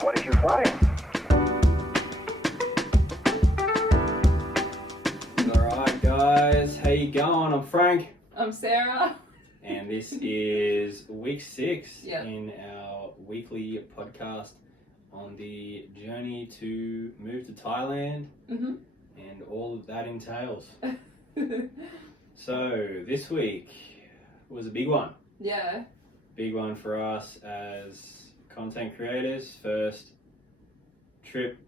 What did you find? Alright guys, how you going? I'm Frank. I'm Sarah. And this is week 6 Yeah. in our weekly podcast on the journey to move to Thailand and all that entails. So this week was a big one. Yeah. Big one for us as content creators. First trip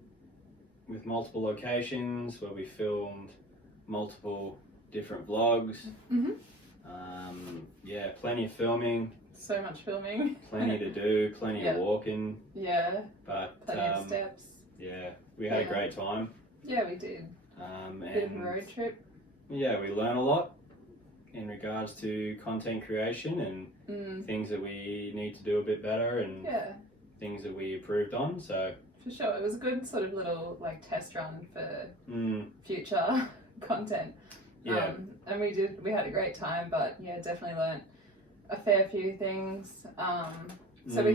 with multiple locations where we filmed multiple different vlogs. Yeah, plenty of filming. So much filming. Plenty to do, plenty of walking. Yeah. But Plenty of steps. yeah, we had a great time. Yeah, we did. Bit of a road trip. Yeah, we learned a lot in regards to content creation and things that we need to do a bit better and things that we improved on. So for sure, it was a good sort of little like test run for future content. Yeah. And we had a great time, but yeah, definitely learnt a fair few things. So we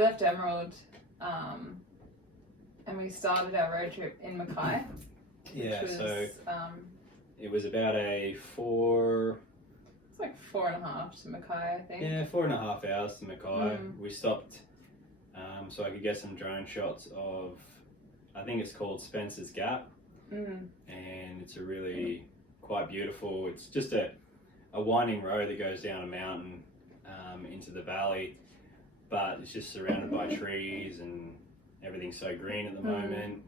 left Emerald, and we started our road trip in Mackay. Yeah, was, so it was about it's like 4.5 to Mackay, I think. Yeah, 4.5 hours to Mackay. We stopped so I could get some drone shots of, I think it's called Spencer's Gap, and it's a really quite beautiful. It's just a winding road that goes down a mountain into the valley, but it's just surrounded by trees and everything's so green at the moment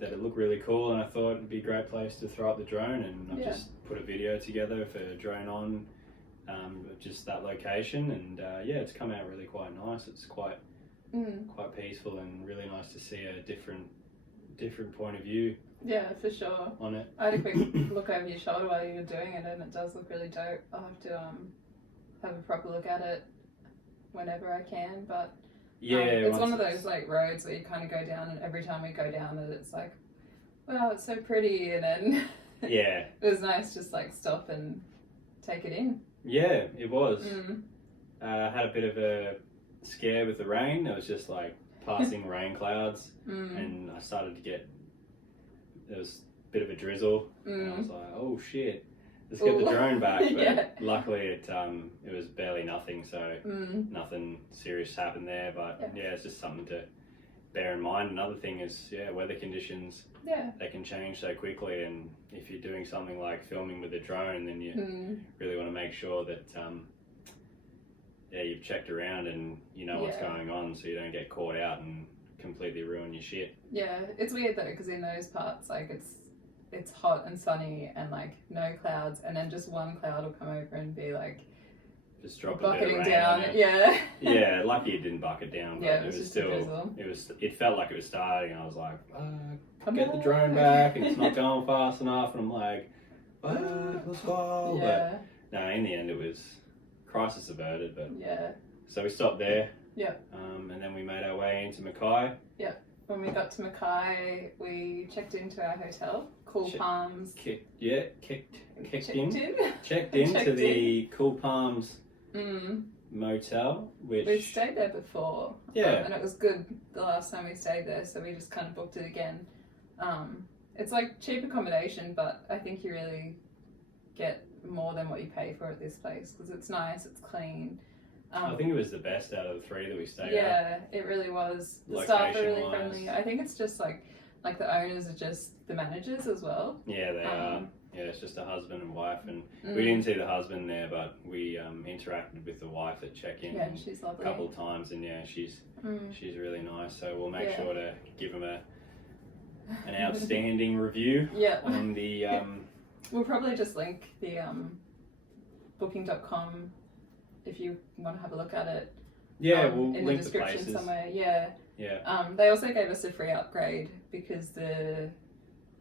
that it looked really cool, and I thought it'd be a great place to throw up the drone, and I just put a video together for Drone On of just that location, and yeah, it's come out really quite nice. It's quite peaceful and really nice to see a different point of view. Yeah, for sure. On it. I had a quick look over your shoulder while you were doing it, and it does look really dope. I'll have to have a proper look at it whenever I can, but yeah, it's one of those like roads where you kind of go down, and every time we go down it, it's like, wow, it's so pretty, and then yeah, it was nice just like stop and take it in. Yeah, it was. Had a bit of a scare with the rain. It was just like passing rain clouds, and I started to get, there was a bit of a drizzle, and I was like, oh shit, let's get the drone back. But luckily it was barely nothing, so nothing serious happened there. But yeah, it's just something to bear in mind. Another thing is, weather conditions, they can change so quickly, and if you're doing something like filming with a drone, then you really want to make sure that you've checked around and you know what's going on, so you don't get caught out and completely ruin your shit. Yeah, it's weird though, because in those parts, like it's hot and sunny and like no clouds, and then just one cloud will come over and be like just drop bucketing a bit of rain down. on it. Yeah, lucky it didn't bucket down, but it was still, it felt like it was starting, and I was like, get the drone back, and it's not going fast enough, and I'm like, let's go. But no, in the end it was crisis averted. But so we stopped there, and then we made our way into Mackay. When we got to Mackay, we checked into our hotel, Cool Palms. Checked into the Cool Palms motel, which we've stayed there before. And it was good the last time we stayed there, so we just kind of booked it again. It's like cheap accommodation, but I think you really get more than what you pay for at this place, because it's nice, it's clean. I think it was the best out of the 3 that we stayed at. Yeah, it really was. The staff are really friendly. I think it's just like the owners are just the managers as well. Yeah, they are. Yeah, it's just a husband and wife, and we didn't see the husband there, but we interacted with the wife at check-in she's lovely. a couple of times, and she's really nice. So we'll make sure to give him an outstanding review on the. We'll probably just link the booking.com if you want to have a look at it. Yeah, we'll in link the description the places. Somewhere. Yeah. They also gave us a free upgrade because the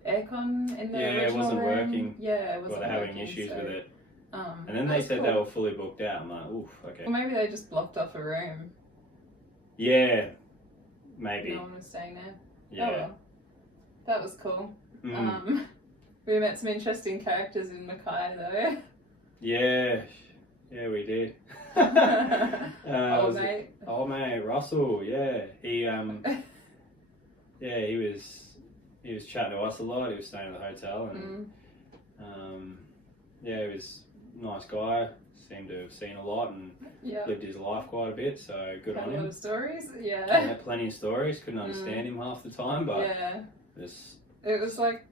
aircon in the original it wasn't room, working. Yeah, it wasn't. Or they're having issues with it. And then they said they were fully booked out. I'm like, oof, okay. Or maybe they just blocked off a room. Yeah, maybe. No one was staying there. Yeah. Oh well. That was cool. We met some interesting characters in Mackay though. Yeah, Yeah, we did. Old mate. Old mate Russell. Yeah, he was chatting to us a lot. He was staying at the hotel, and yeah, he was a nice guy. Seemed to have seen a lot and lived his life quite a bit. So good on him. A lot of stories. Yeah, plenty of stories. Couldn't understand him half the time, but it was like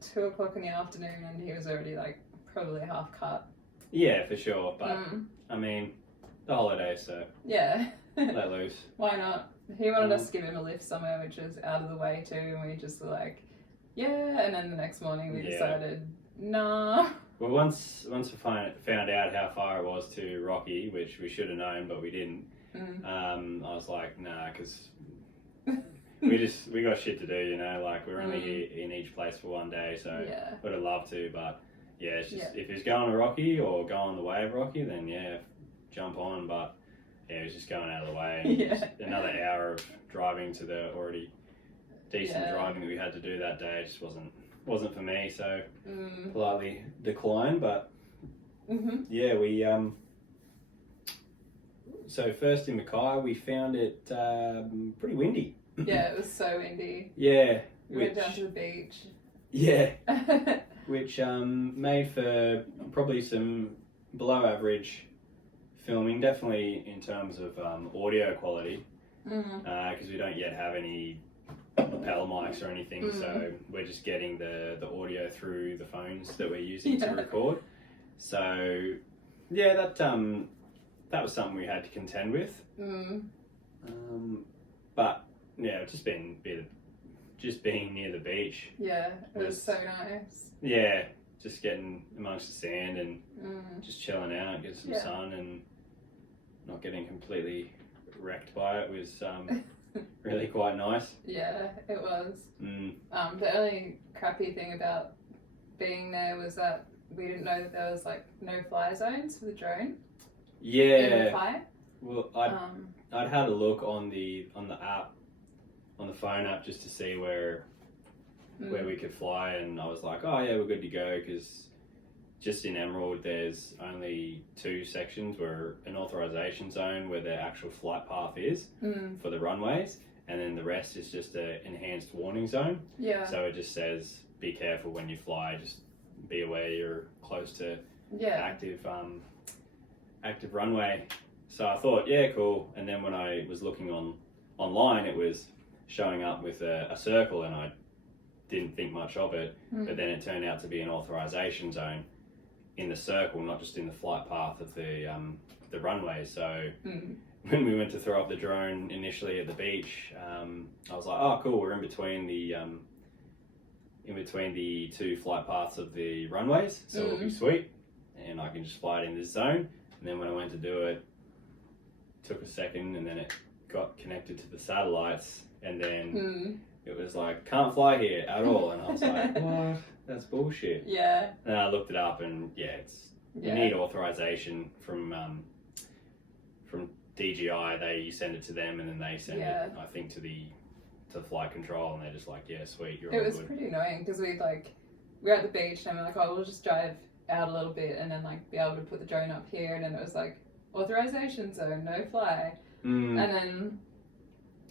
2:00 in the afternoon, and he was already like probably half cut. Yeah, for sure. But I mean, the holiday, so let loose. Why not? He wanted us to give him a lift somewhere, which was out of the way too, and we just were like, yeah. And then the next morning we decided, nah. Well, once we found out how far it was to Rocky, which we should have known, but we didn't. I was like, nah, because we got shit to do, you know. Like we're only here in each place for one day, so would have loved to, but yeah, it's just if he's going to Rocky or going the way of Rocky, then jump on. But yeah, it was just going out of the way. And just another hour of driving to the already decent driving that we had to do that day. It just wasn't for me, so politely declined. But yeah, we so first in Mackay, we found it pretty windy. Yeah, it was so windy. Yeah, we went down to the beach. Yeah, which made for probably some below average filming, definitely in terms of audio quality, because we don't yet have any lapel mics or anything, so we're just getting the audio through the phones that we're using to record. So yeah, that was something we had to contend with. But yeah, just being near the beach. Yeah, it was so nice. Yeah, just getting amongst the sand and just chilling out, getting some sun and not getting completely wrecked by it was really quite nice. Yeah, it was. The only crappy thing about being there was that we didn't know that there was like no fly zones for the drone. Yeah. Well, I'd had a look on the app, on the phone app, just to see where we could fly, and I was like, oh yeah, we're good to go, because just in Emerald there's only 2 sections where an authorization zone where the actual flight path is for the runways, and then the rest is just an enhanced warning zone. Yeah. So it just says be careful when you fly, just be aware you're close to active runway. So I thought, yeah, cool. And then when I was looking online, it was showing up with a circle, and I didn't think much of it. But then it turned out to be an authorization zone in the circle, not just in the flight path of the runway. So when we went to throw up the drone initially at the beach, I was like, oh, cool, we're in between the 2 flight paths of the runways, so it'll be sweet, and I can just fly it in this zone. And then when I went to do it, took a second, and then it got connected to the satellites, and then it was like, can't fly here at all. And I was like, what? That's bullshit. Yeah. And I looked it up, and you need authorization from DJI. You send it to them, and then they send it, I think, to the flight control, and they're just like, yeah, sweet, you're all good. It was pretty annoying, because we were at the beach, and we're like, oh, we'll just drive out a little bit, and then be able to put the drone up here, and then it was like, authorization zone, no fly. And then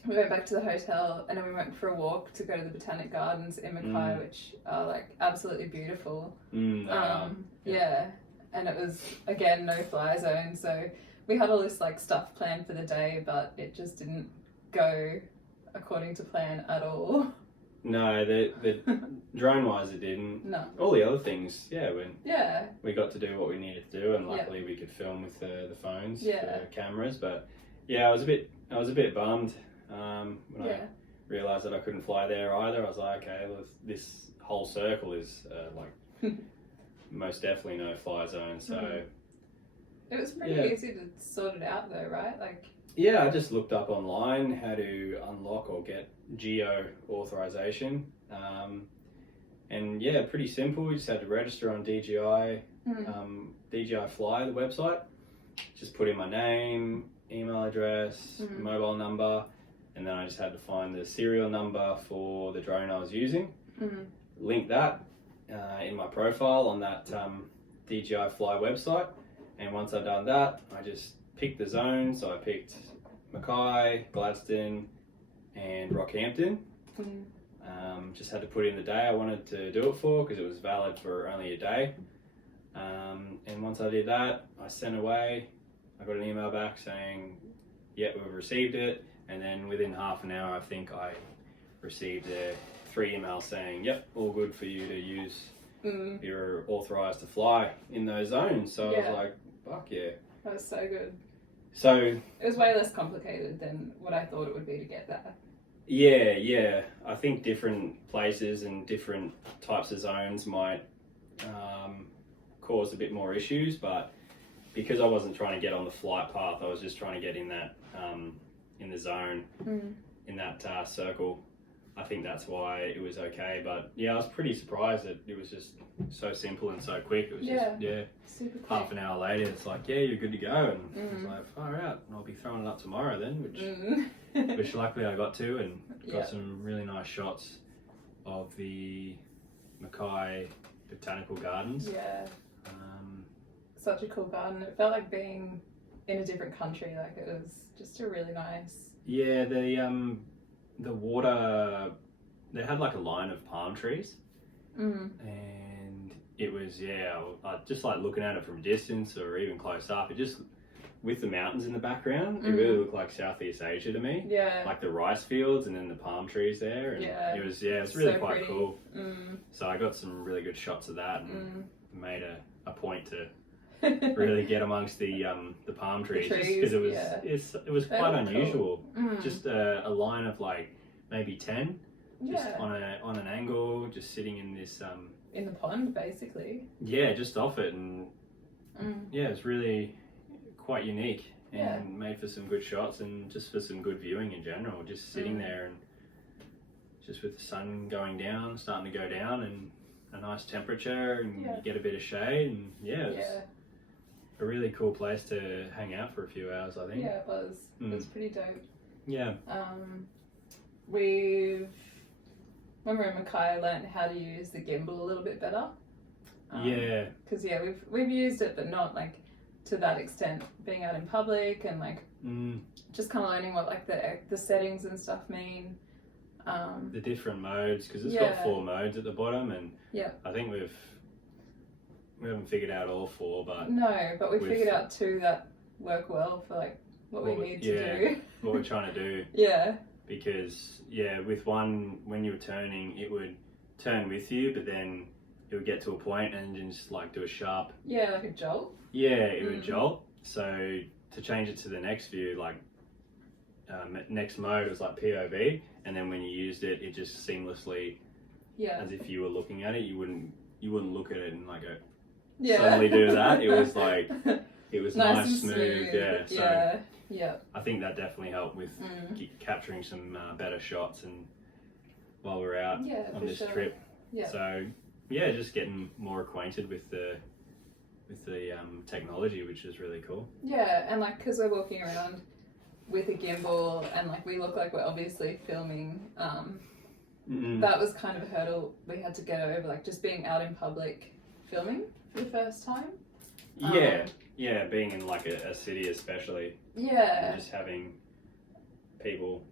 we went back to the hotel, and then we went for a walk to go to the Botanical Gardens in Mackay, which are absolutely beautiful. Yeah, and it was again no fly zone, so we had all this stuff planned for the day, but it just didn't go according to plan at all. No, the drone wise it didn't. No. All the other things, we got to do what we needed to do, and luckily we could film with the phones, the cameras. But yeah, I was a bit bummed when I realised that I couldn't fly there either. I was like, okay, well, this whole circle is most definitely no fly zone. So it was pretty easy to sort it out though, right? Yeah, I just looked up online how to unlock or get geo authorization, and yeah, pretty simple. We just had to register on DJI, DJI Fly, the website. Just put in my name, email address, mobile number, and then I just had to find the serial number for the drone I was using. Link that in my profile on that DJI Fly website, And once I'd done that, I just picked the zone. So I picked Mackay, Gladstone, and Rockhampton. Just had to put in the day I wanted to do it for because it was valid for only a day. And once I did that, I sent away. I got an email back saying, "Yeah, we've received it." And then within half an hour, I think I received 3 emails saying, "Yep, all good for you to use. You're authorised to fly in those zones." So I was like, "Fuck yeah!" That was so good. So it was way less complicated than what I thought it would be to get there. Yeah. I think different places and different types of zones might cause a bit more issues, but because I wasn't trying to get on the flight path, I was just trying to get in that in the zone, in that circle. I think that's why it was okay. But yeah, I was pretty surprised that it was just so simple and so quick. It was just super quick. Half an hour later, it's like, yeah, you're good to go. And I was like, far out. And I'll be throwing it up tomorrow then, which luckily I got to, and got some really nice shots of the Mackay Botanical Gardens. Yeah. Such a cool garden. It felt like being in a different country. Like, it was just a really nice. Yeah, the water, they had like a line of palm trees, and it was I just like looking at it from distance or even close up. It just, with the mountains in the background, it really looked like Southeast Asia to me. Yeah, like the rice fields and then the palm trees there, and it was really so quite cool. So I got some really good shots of that, and made a point to really get amongst the palm trees, just because it was quite unusual. Cool. Just a line of like maybe 10, just on an angle, just sitting in this in the pond basically. Yeah, just off it, and it's really quite unique and made for some good shots and just for some good viewing in general. Just sitting there and just with the sun going down, starting to go down, and a nice temperature, and you get a bit of shade, and it's a really cool place to hang out for a few hours, I think. Yeah, it was. It was pretty dope. Yeah. When we were in Mackay, learnt how to use the gimbal a little bit better. Because we've used it, but not like to that extent. Being out in public and like just kind of learning what like the settings and stuff mean. The different modes, because it's got 4 modes at the bottom, and I think we haven't figured out all 4, but we figured out 2 that work well for like what we need to do. What we're trying to do. Because with one, when you were turning, it would turn with you, but then it would get to a point and just like do a sharp like a jolt. It would jolt. So to change it to the next view, like next mode was like POV, and then when you used it, it just seamlessly, as if you were looking at it. You wouldn't look at it and like suddenly do that. It was like, it was nice smooth. I think that definitely helped with capturing some better shots, and while we're out on this trip. So just getting more acquainted with the technology, which is really cool. And like, because we're walking around with a gimbal, and like we look like we're obviously filming, that was kind of a hurdle we had to get over, like just being out in public filming for the first time. Being in like a city especially. And just having people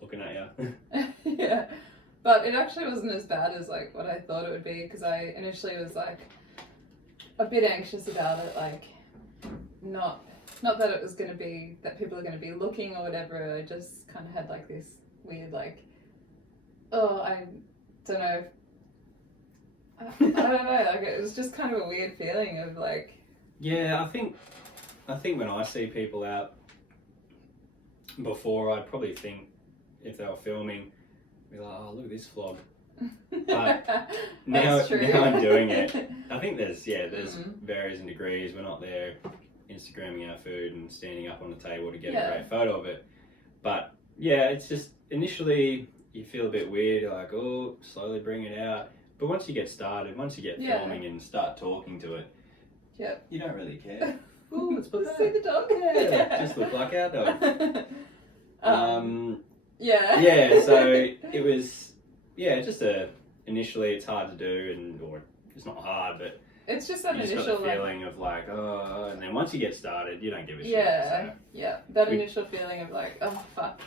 looking at you. But it actually wasn't as bad as like what I thought it would be, because I initially was like a bit anxious about it, like not that it was going to be that people are going to be looking or whatever. I just kind of had like this weird like, I don't know, I don't know, like it was just kind of a weird feeling of like. I think when I see people out before, I'd probably think if they were filming, be like, oh, look at this vlog. But now I'm doing it. I think there's varies in degrees. We're not there Instagramming our food and standing up on the table to get a great photo of it. But it's just initially you feel a bit weird. You're like, oh, slowly bring it out. But once you get started, once you get filming and start talking to it, you don't really care. Ooh, let's put that. See the dog. Just look like our dog. So it was, just initially it's hard to do, or it's not hard, but It's just that you just initial got the feeling of like, oh, and then once you get started, you don't give a shit. Yeah, that initial feeling of like, oh fuck,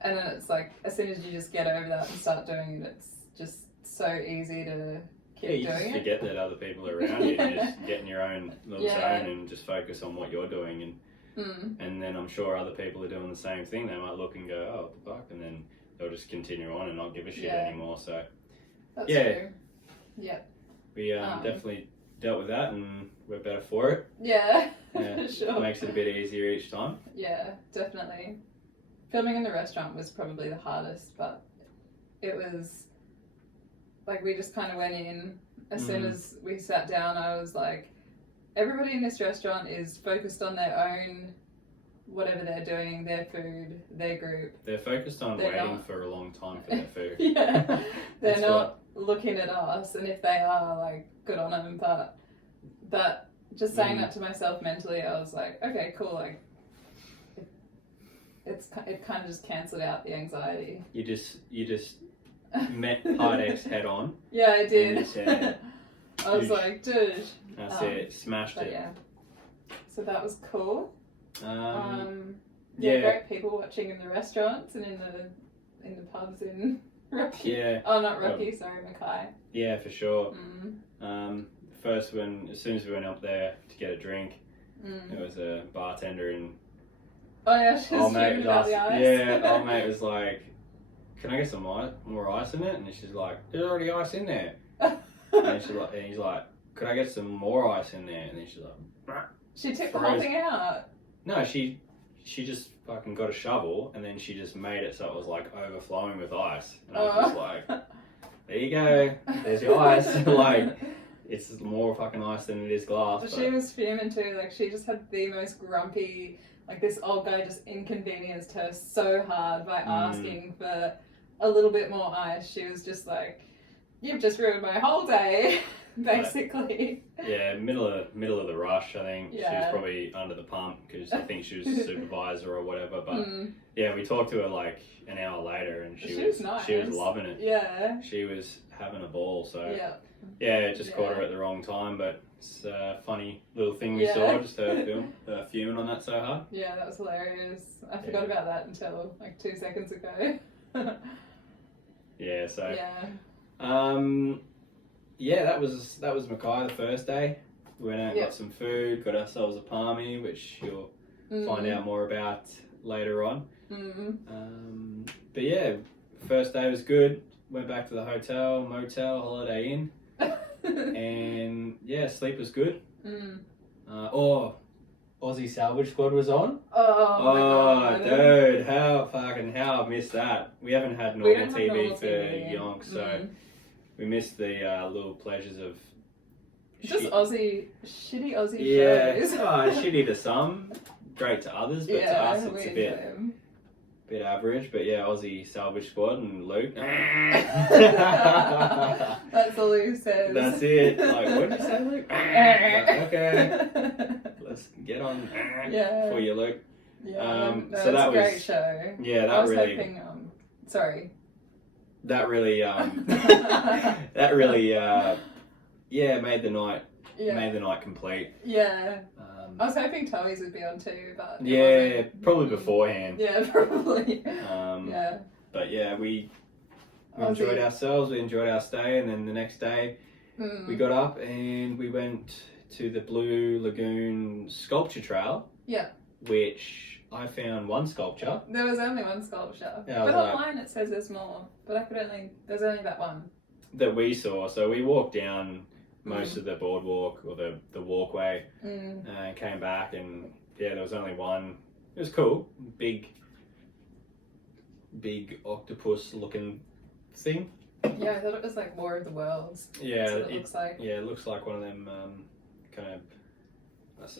and then it's like as soon as you just get over that and start doing it, it's just so easy to keep you doing just it. forget that other people are around you, and you just get in your own little zone and just focus on what you're doing, and then I'm sure other people are doing the same thing. They might look and go, oh, what the fuck, and then they'll just continue on and not give a shit anymore. So that's true. Yeah, we definitely dealt with that, and we're better for it. Yeah, for sure. It makes it a bit easier each time. Yeah, definitely. Filming in the restaurant was probably the hardest, but it was like we just kind of went in. As soon as we sat down, I was like, everybody in this restaurant is focused on their own, whatever they're doing, their food, their group. They're focused on waiting for a long time for their food. Yeah, they're not looking at us, and if they are, like, good on them. But that, just saying that to myself mentally, I was like, okay, cool, like, it kind of just cancelled out the anxiety. You just met Part X head on. Yeah, I did. And said, I was like, dude. That's it, smashed it. Yeah. So that was cool. Yeah, great people watching in the restaurants and in the pubs in Rocky. Yeah. Oh, not Rocky, sorry, Mackay. Yeah, for sure. First, as soon as we went up there to get a drink, there was a bartender and oh yeah, she was screaming about the ice. Yeah, old mate was like, "Can I get some more ice in it?" And she's like, "There's already ice in there." and he's like, "Could I get some more ice in there?" And then she's like, "Nah." She took the whole thing out. No, she just fucking got a shovel and then she just made it so it was like overflowing with ice. And I was just like, there you go, there's your ice. Like, it's more fucking ice than it is glass. But she was fuming too, like she just had the most grumpy, like this old guy just inconvenienced her so hard by asking for a little bit more ice. She was just like, you've just ruined my whole day. Basically. Yeah, middle of the rush, I think. Yeah. She was probably under the pump because I think she was a supervisor or whatever. But yeah, we talked to her like an hour later and she was nice. She was loving it. Yeah. She was having a ball. So yeah, it just caught her at the wrong time. But it's a funny little thing we saw, just her fuming on that so hard. Yeah, that was hilarious. I forgot about that until like 2 seconds ago. Yeah. So. Yeah. Yeah, that was Mackay the first day. We went out and got some food, got ourselves a palmy, which you'll find out more about later on. But yeah, first day was good. Went back to the motel, Holiday Inn. And yeah, sleep was good. Aussie Salvage Squad was on. Oh dude, how I missed that. We haven't had normal TV for yonks, so... We missed the little pleasures of just shitty Aussie shows. Shitty to some, great to others, but to us it's a bit average. But yeah, Aussie Salvage Squad and Luke. That's all he says. That's it. Like, what did you say, Luke? Okay, let's get on for you, Luke. Yeah, so that was a great show. Yeah, that I was really. Hoping, sorry. That really, made the night complete. Yeah. I was hoping Tommy's would be on too, but probably beforehand. Yeah, probably. But yeah, we enjoyed ourselves. We enjoyed our stay, and then the next day we got up and we went to the Blue Lagoon Sculpture Trail. Yeah. Which. I found one sculpture. There was only one sculpture. Yeah, but online it says there's more. But there's only that one. That we saw. So we walked down most of the boardwalk or the walkway and came back and there was only one. It was cool. Big octopus looking thing. Yeah, I thought it was like War of the Worlds. Yeah, that's what it looks like. Yeah, it looks like one of them kind of,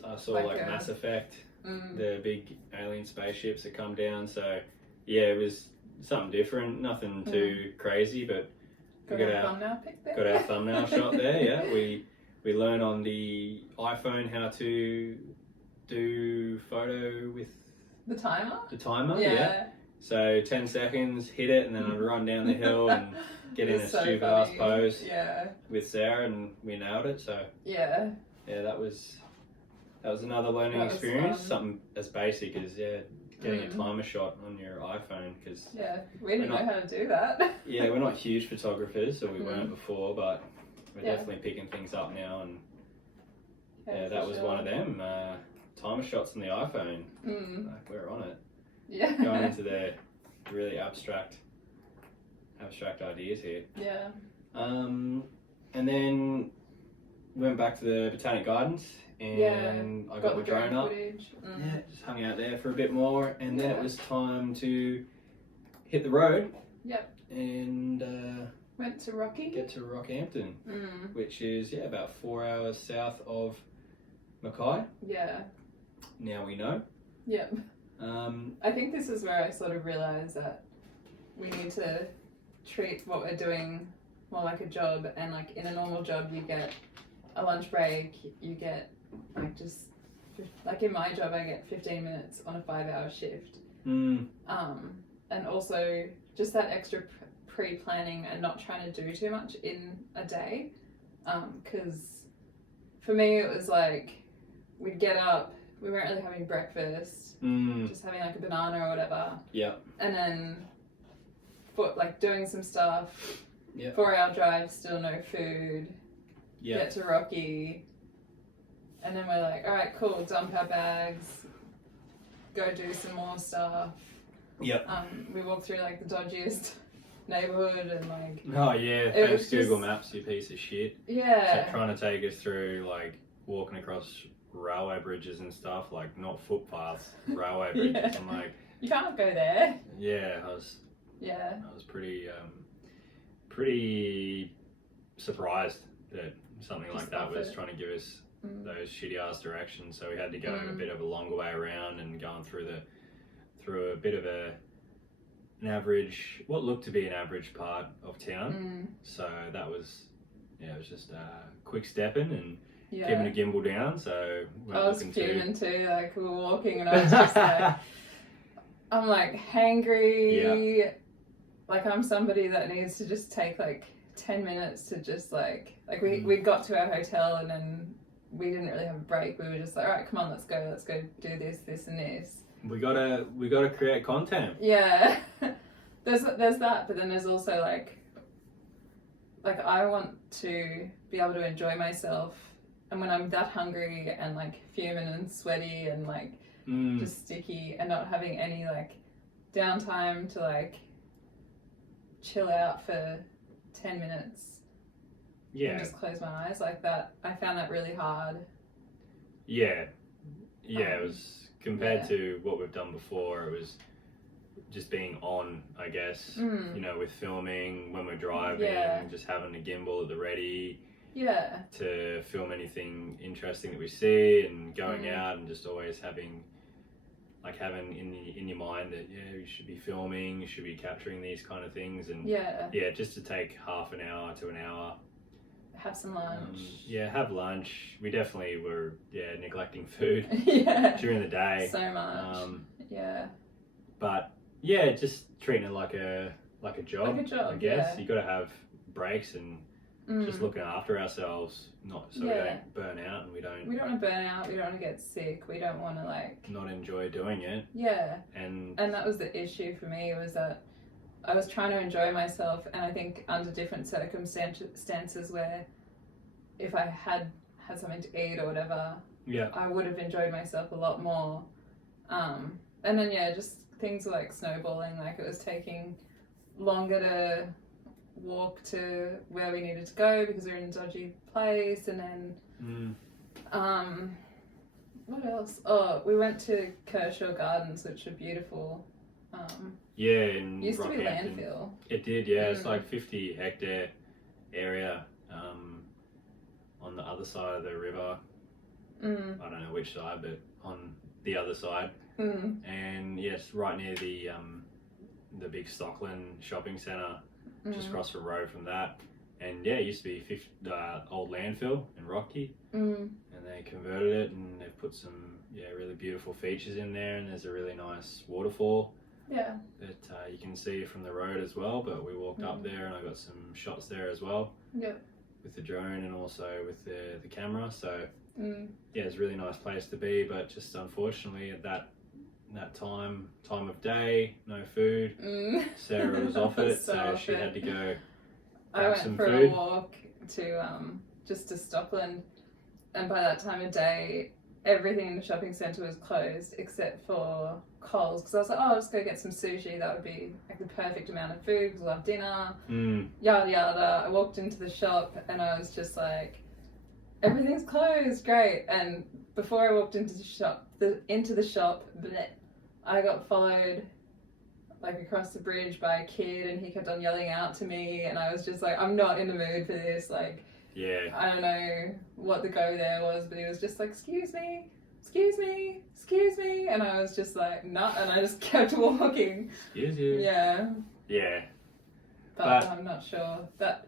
I saw like Mass Effect. The big alien spaceships that come down, so yeah, it was something different, nothing too crazy, but got our thumbnail pic there. Got our thumbnail shot there. Yeah, we learned on the iPhone how to do photo with the timer. Yeah. So 10 seconds, hit it, and then I'd run down the hill and get in a so stupid funny. ass pose Yeah. with Sarah, and we nailed it. So Yeah. yeah, that was another learning That was experience. fun. Something as basic as getting a timer shot on your iPhone, because we didn't know how to do that. we're not huge photographers, or we weren't before, but we're Yeah. definitely picking things up now, and Yeah, that for was sure. one of them. Timer shots on the iPhone. Mm. We're on it. Yeah. Going into the really abstract ideas here. Yeah. And then went back to the Botanical Gardens, and I got the drone up. Footage. Yeah, just hung out there for a bit more, and then it was time to hit the road. Yep. And Went to Rocky. get to Rockhampton, which is about 4 hours south of Mackay. Yeah. Now we know. Yep. I think this is where I sort of realised that we need to treat what we're doing more like a job, and like in a normal job you get a lunch break, you get like just like in my job I get 15 minutes on a 5-hour shift. And also just that extra pre-planning and not trying to do too much in a day, because for me it was like we'd get up, we weren't really having breakfast, just having like a banana or whatever. Yeah. And then doing some stuff. Yeah. 4-hour drive, still no food. Yeah. Get to Rocky. And then we're like, all right, cool, dump our bags, go do some more stuff. Yep. We walked through like the dodgiest neighborhood, and like, oh yeah, it thanks was Google just- Maps, you piece of shit. yeah. So trying to take us through like walking across railway bridges and stuff, like not footpaths, railway bridges. Yeah. I'm like, You can't go there. yeah, I was pretty surprised that something like Just that off was it. trying to give us those shitty ass directions. So we had to go a bit of a longer way around, and going through a bit of an average, what looked to be an average part of town. So that was, it was just quick stepping and keeping a gimbal down. So I was fuming too, like we were walking and I was just like, I'm like hangry. Yeah. Like I'm somebody that needs to just take like 10 minutes to just like we got to our hotel, and then we didn't really have a break. We were just like, all right, come on, let's go do this and this. We gotta create content. Yeah. there's that, but then there's also like I want to be able to enjoy myself, and when I'm that hungry and like fuming and sweaty and like just sticky and not having any like downtime to like chill out for 10 minutes and just close my eyes like that, I found that really hard. It was compared to what we've done before. It was just being on, I guess, with filming when we're driving, just having a gimbal at the ready to film anything interesting that we see, and going out and just always having in your mind that you should be filming, you should be capturing these kind of things, and just to take half an hour to an hour, have some lunch. Have lunch. We definitely were neglecting food during the day so much. But just treating it like a job. Like a job, I guess you got to have breaks and just looking after ourselves, we don't burn out, and we don't want to burn out. We don't want to get sick. We don't want to not enjoy doing it. And that was the issue for me, was that I was trying to enjoy myself, and I think under different circumstances where if I had something to eat or whatever, I would have enjoyed myself a lot more. And then just things were like snowballing, like it was taking longer to walk to where we needed to go because we were in a dodgy place, and then what else? Oh, we went to Kershaw Gardens, which are beautiful. in used to be Rockhampton. landfill. It did, it's like 50 hectare area on the other side of the river. I don't know which side, but on the other side. And yes, right near the big Stockland shopping centre, just across the road from that. And it used to be old landfill in Rocky, and they converted it, and they've put some really beautiful features in there, and there's a really nice waterfall Yeah. that you can see from the road as well. But we walked up there, and I got some shots there as well. Yeah. With the drone and also with the camera. So yeah, it's a really nice place to be. But just unfortunately at that time of day, no food. Sarah was off it, so she had to go grab some food. I went for a walk to just to Stockland, and by that time of day, everything in the shopping centre was closed except for Coles, because I was like, oh, I'll just go get some sushi. That would be like the perfect amount of food because we'll have dinner. Yada yada. I walked into the shop and I was just like, everything's closed, great. And before I walked into the shop, bleh, I got followed like across the bridge by a kid, and he kept on yelling out to me, and I was just like, I'm not in the mood for this. Like, yeah, I don't know what the go there was, but he was just like, excuse me, excuse me, excuse me, and I was just like, no, and I just kept walking. Excuse you. Yeah. Yeah. But I'm not sure that,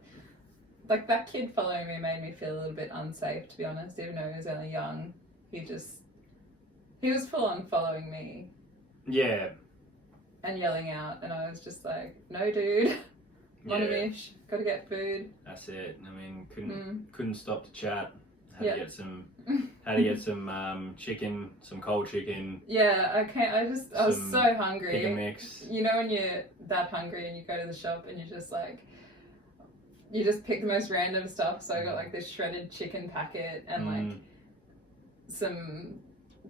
like, that kid following me made me feel a little bit unsafe, to be honest, even though he was only young. He was full on following me. Yeah. And yelling out, and I was just like, no, dude. Monamish, gotta get food. That's it. I mean, couldn't stop to chat. Had to get some chicken, some cold chicken. Yeah, I was so hungry. Pick and mix. You know when you're that hungry and you go to the shop and you just pick the most random stuff. So I got like this shredded chicken packet and like some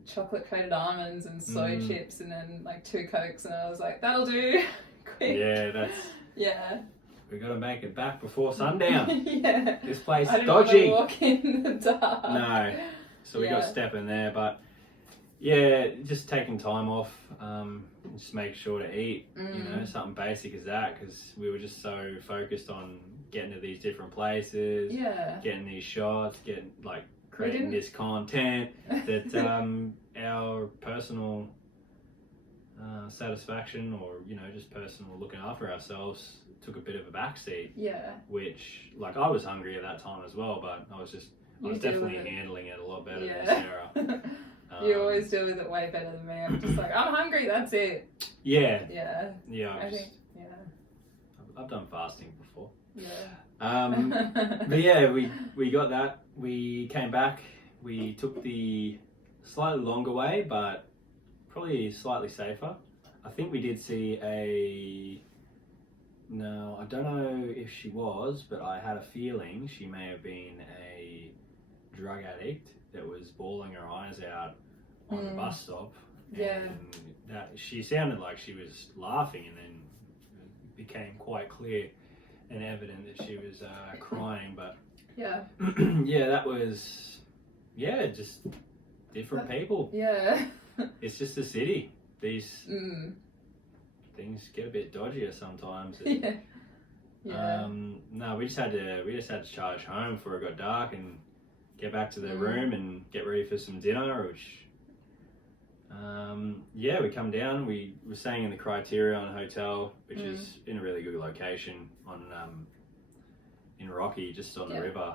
chocolate coated almonds and soy chips, and then like 2 Cokes, and I was like, that'll do. Quick. Yeah. We gotta make it back before sundown. Yeah. This place is dodgy. dodgy. I didn't want to walk in the dark. No. So we got to step in there, but yeah, just taking time off, just make sure to eat, you know, something basic as that, because we were just so focused on getting to these different places, getting these shots, creating this content that our personal satisfaction, or you know, just personal looking after ourselves, took a bit of a backseat. Yeah. Which, like, I was hungry at that time as well, but I was definitely handling it a lot better than Sarah. You always deal with it way better than me. I'm just like, I'm hungry, that's it. Yeah. Yeah. Yeah. I've done fasting before. Yeah. But yeah, we got that. We came back. We took the slightly longer way, but probably slightly safer. I think we did see no, I don't know if she was, but I had a feeling she may have been a drug addict that was bawling her eyes out on the bus stop. Yeah. And that she sounded like she was laughing, and then it became quite clear and evident that she was crying. But yeah, that was just different people. Yeah. It's just the city. These things get a bit dodgier sometimes. No, we just had to charge home before it got dark and get back to the room and get ready for some dinner, which we come down. We were staying in the Criterion Hotel, which is in a really good location on in Rocky, just on the river,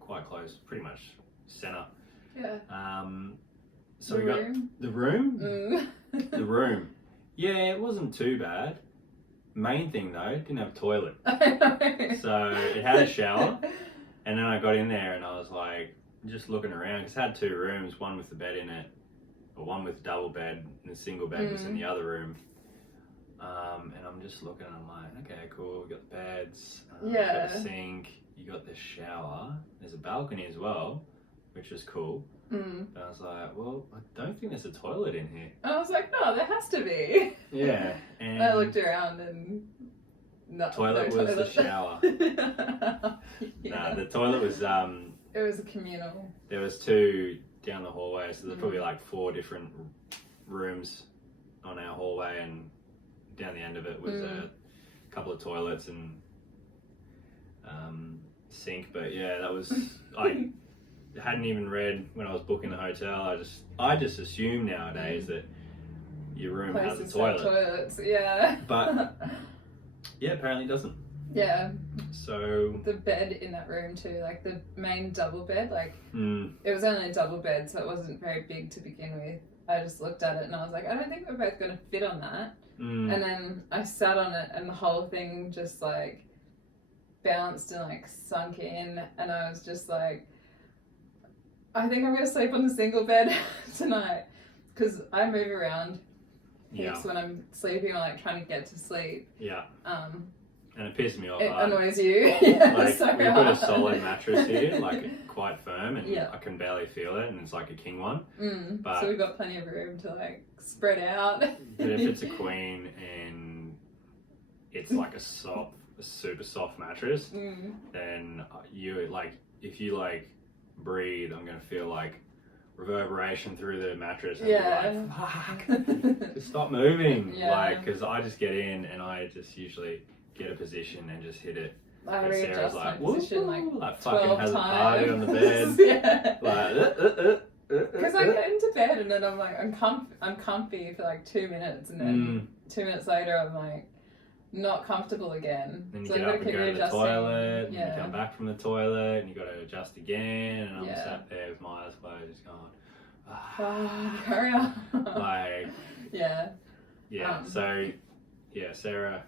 quite close, pretty much centre. Yeah. So we got the room. The room. Yeah, it wasn't too bad. Main thing though, it didn't have a toilet. So it had a shower, and then I got in there and I was like, just looking around, because it had 2 rooms, one with the bed in it, or one with a double bed, and the single bed was in the other room. And I'm just looking, and I'm like, okay, cool, we got the beds, you got the sink, you got the shower, there's a balcony as well, which is cool. And I was like, well, I don't think there's a toilet in here. And I was like, no, there has to be. Yeah. And I looked around and the toilet was the shower. No, the toilet was it was a communal. There was 2 down the hallway, so there's probably like 4 different rooms on our hallway, and down the end of it was a couple of toilets and sink. But yeah, that was I hadn't even read when I was booking the hotel. I just assume nowadays that your room has a toilet. Toilets, yeah. But yeah, apparently it doesn't. Yeah. So the bed in that room too, like the main double bed, like it was only a double bed, so it wasn't very big to begin with. I just looked at it and I was like, I don't think we're both going to fit on that. And then I sat on it and the whole thing just like bounced and like sunk in, and I was just like, I think I'm going to sleep on the single bed tonight, because I move around heaps when I'm sleeping or like trying to get to sleep. Yeah. And it pissed me off. It annoys you. Yeah, like so we put a solid mattress here, like quite firm, and I can barely feel it, and it's like a king one. But so we've got plenty of room to like spread out. But if it's a queen and it's like a super soft mattress, then you like, if you like breathe, I'm gonna feel like reverberation through the mattress, and be like, fuck, just stop moving. Like, because I just get in and I just usually get a position and just hit it. I readjust my like, position like fucking has times. a party on the bed. Like, because I get into bed and then I'm like, I'm comfy for like 2 minutes, and then 2 minutes later I'm like not comfortable again. Then you so get I'm up and go to the toilet, and you come back from the toilet, and you got to adjust again, and I'm sat there with my eyes closed, just going, carry on. Like, so Sarah,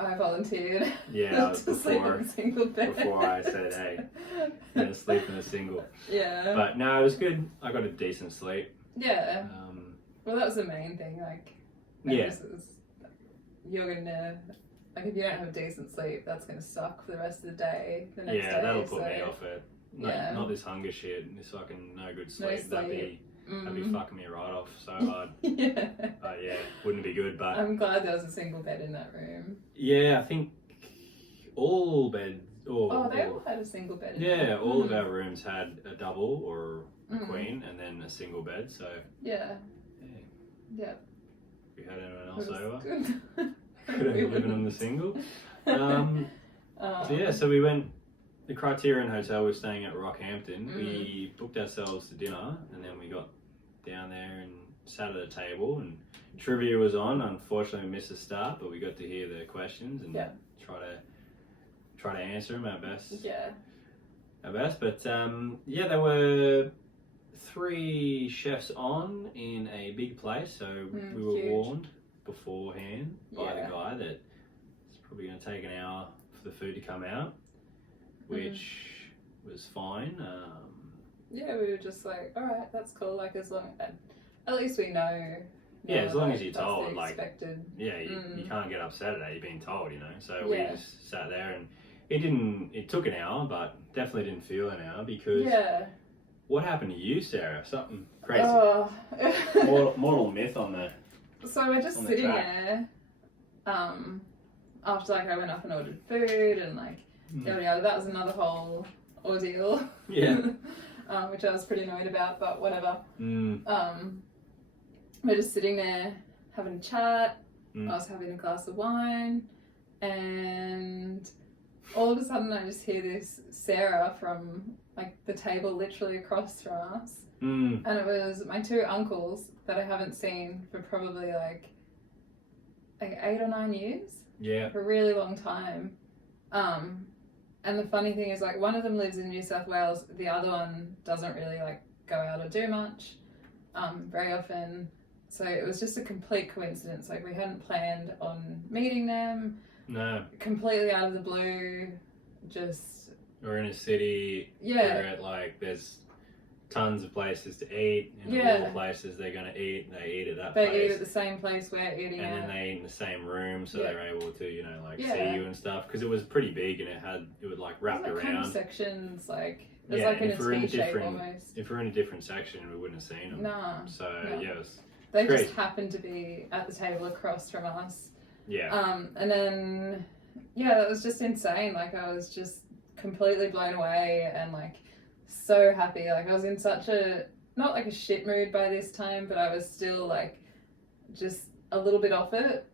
I volunteered. Yeah, to sleep in a single bed. Before I said, hey, I'm gonna sleep in a single. Yeah. But no, it was good. I got a decent sleep. Yeah. Well, that was the main thing. Like, you're gonna, like, if you don't have a decent sleep, that's gonna suck for the rest of the day. The next day, that'll put me off it. No, not this hunger shit. This fucking no good sleep. That'd be fucking me right off so hard. Wouldn't be good. But I'm glad there was a single bed in that room. Yeah, I think all beds. They all had a single bed. All of our rooms had a double or a queen, and then a single bed. So yeah. We had anyone else over. Good. Could have been living on the single. So we went. The Criterion Hotel, we're staying at Rockhampton. We booked ourselves to dinner, and then we got down there and sat at a table, and trivia was on. Unfortunately, we missed the start, but we got to hear the questions and try to answer them our best. Our best, but there were 3 chefs on in a big place, so we were warned beforehand by the guy that it's probably going to take an hour for the food to come out, which was fine. We were just like, all right, that's cool. Like, as long at least we know. As long as you're told, expected. You can't get upset at that. You're being told, So we just sat there, and it took an hour, but definitely didn't feel an hour, because what happened to you, Sarah? Something crazy. Mortal myth on the. So we're just sitting there. After I went up and ordered food and that was another whole ordeal. Which I was pretty annoyed about, but whatever. We're just sitting there having a chat. I was having a glass of wine, and all of a sudden I just hear this Sarah from the table literally across from us. And it was my 2 uncles that I haven't seen for probably like 8 or 9 years. For a really long time. And the funny thing is, one of them lives in New South Wales, the other one doesn't really go out or do much very often. So it was just a complete coincidence. We hadn't planned on meeting them. No. Completely out of the blue. Just. We're in a city where there's tons of places to eat, and all the places they're going to eat, they eat at that place. They eat at the same place we're eating at. And then they eat in the same room, so they're able to, see you and stuff, because it was pretty big, and it would wrapped around. Kind of sections, it was in a T shape almost. If we're in a different section, we wouldn't have seen them. No. So, they just happened to be at the table across from us. And then, that was just insane. I was just completely blown away and, so happy. I was in such a, not a shit mood by this time, but I was still just a little bit off it.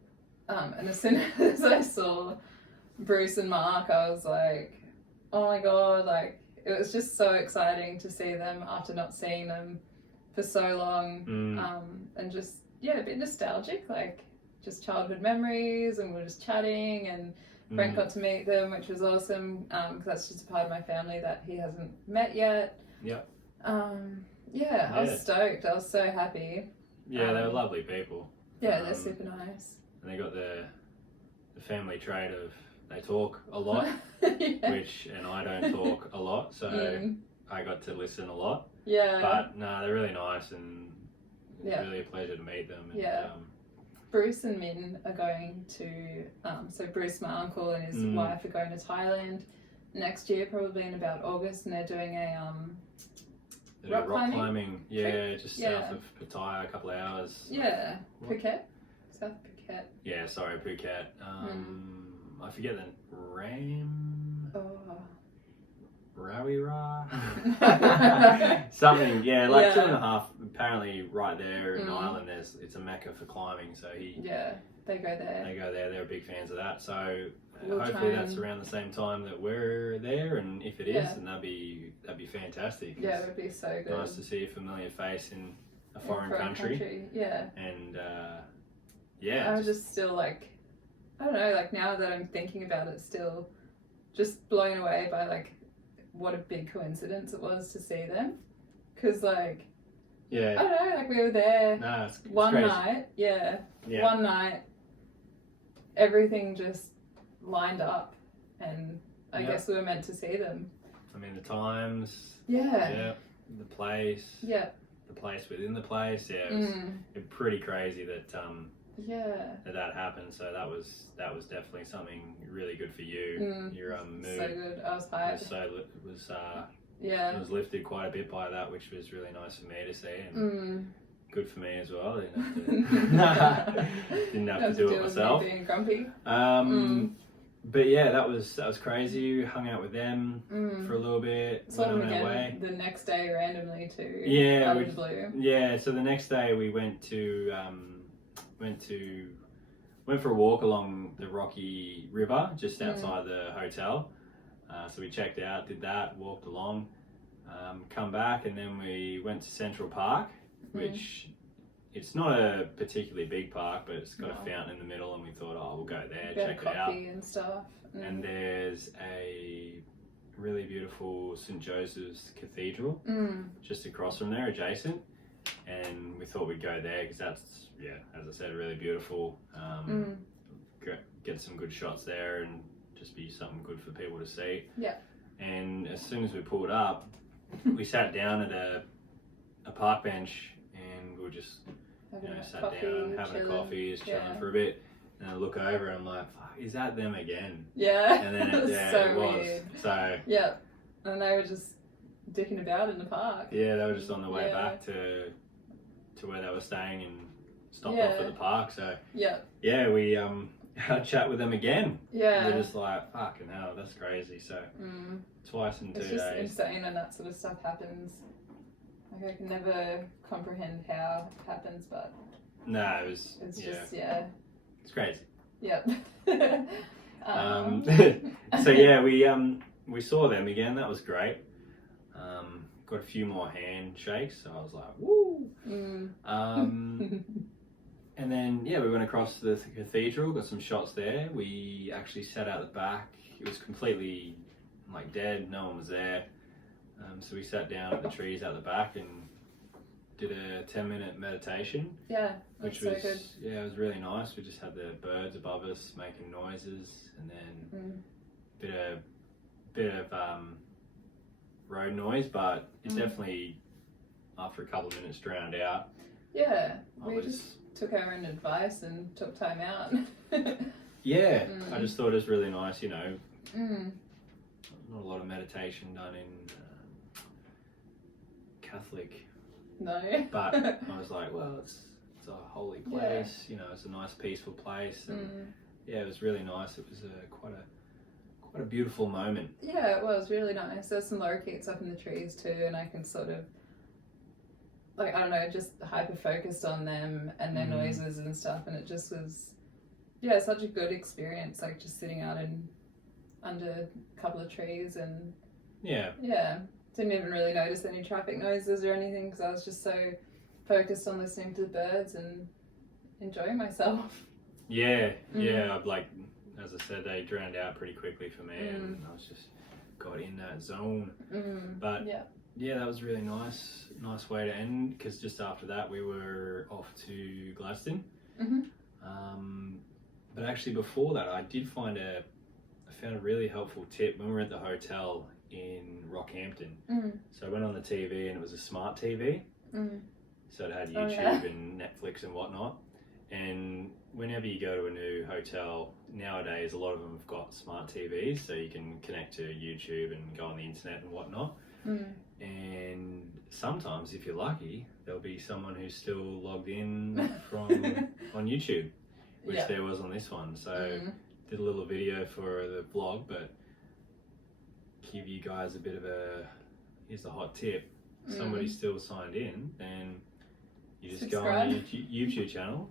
And as soon as I saw Bruce and Mark, I was like, oh my god, it was just so exciting to see them after not seeing them for so long. And just, a bit nostalgic, just childhood memories, and we were just chatting, and Brent got to meet them, which was awesome, because that's just a part of my family that he hasn't met yet. I was stoked. I was so happy. Yeah, they were lovely people. Yeah, they're super nice. And they got the family trait of they talk a lot, and I don't talk a lot, so I got to listen a lot. Yeah. But no, they're really nice, and it's really a pleasure to meet them. And, Bruce and Min are going to, so Bruce, my uncle, and his wife are going to Thailand next year, probably in about August, and they're doing a rock climbing. Yeah, just south of Pattaya, a couple of hours. Yeah, Phuket, South Phuket. Yeah, sorry, Phuket. I forget the Rawira? Something, yeah, like 2.5, apparently right there in Ireland, it's a mecca for climbing, so they go there. They go there, they're big fans of that, so hopefully that's around the same time that we're there, and if it is, then that'd be fantastic. Yeah, it would be so good. Nice to see a familiar face in a foreign country. Yeah. And, I was just still like, I don't know, like now that I'm thinking about it, still just blown away by like what a big coincidence it was to see them, because like I don't know, like we were there it's one crazy. night, one night, everything just lined up, and I guess we were meant to see them. I mean, the times, the place, the place within the place, it was pretty crazy that that happened. So that was definitely something really good for you. Your mood, so good. I was hyped. It was lifted quite a bit by that, which was really nice for me to see, and good for me as well. Didn't have to do it myself. Being grumpy. But yeah, that was crazy. We hung out with them for a little bit. Saw them again way. The next day randomly too. Yeah, out of the blue. Yeah, so the next day we went for a walk along the rocky river just outside the hotel. So we checked out, did that, walked along, come back, and then we went to Central Park, which it's not a particularly big park, but it's got a fountain in the middle, and we thought, we'll go there, check it out. And stuff. And there's a really beautiful St. Joseph's Cathedral just across from there, adjacent. And we thought we'd go there because that's, as I said, really beautiful. Get some good shots there and just be something good for people to see. Yeah. And as soon as we pulled up, we sat down at a park bench and we were just sat down, having a coffee, just chilling for a bit. And I look over and I'm like, fuck, is that them again? Yeah. And then it was. Weird. So. Yeah. And they were just dicking about in the park. Yeah, they were just on the way back to where they were staying and stopped off at the park. So we had a chat with them again. Yeah. We're just like, fucking hell, that's crazy. So twice in 2 days. It's just insane when that sort of stuff happens. Like I can never comprehend how it happens, but no, it's just it's crazy. Yep. So we saw them again. That was great. Got a few more handshakes, so I was like, woo! And then, we went across to the cathedral, got some shots there. We actually sat out the back. It was completely, dead. No one was there. So we sat down at the trees out the back and did a 10-minute meditation. Yeah, which was so good. Yeah, it was really nice. We just had the birds above us making noises, and then bit of road noise, but it definitely, after a couple of minutes, drowned out. Yeah, we just took our own advice and took time out. I just thought it was really nice, not a lot of meditation done in Catholic. No. But I was like, well, it's a holy place, it's a nice peaceful place, and it was really nice. It was quite a beautiful moment. Yeah, it was really nice. There's some lorikeets up in the trees too, and I can sort of, I don't know, just hyper focused on them and their noises and stuff, and it just was, such a good experience, just sitting out under a couple of trees and didn't even really notice any traffic noises or anything because I was just so focused on listening to the birds and enjoying myself. As I said, they drowned out pretty quickly for me, and I was just got in that zone. But yeah, that was really nice way to end, because just after that we were off to Gladstone. But actually before that I found a really helpful tip when we were at the hotel in Rockhampton. So I went on the TV and it was a smart TV. So it had YouTube and Netflix and whatnot. And whenever you go to a new hotel nowadays, a lot of them have got smart TVs, so you can connect to YouTube and go on the internet and whatnot. And sometimes, if you're lucky, there'll be someone who's still logged in from on YouTube, which there was on this one. So did a little video for the vlog, but give you guys a bit of here's the hot tip. Somebody's still signed in, and you just go on your YouTube channel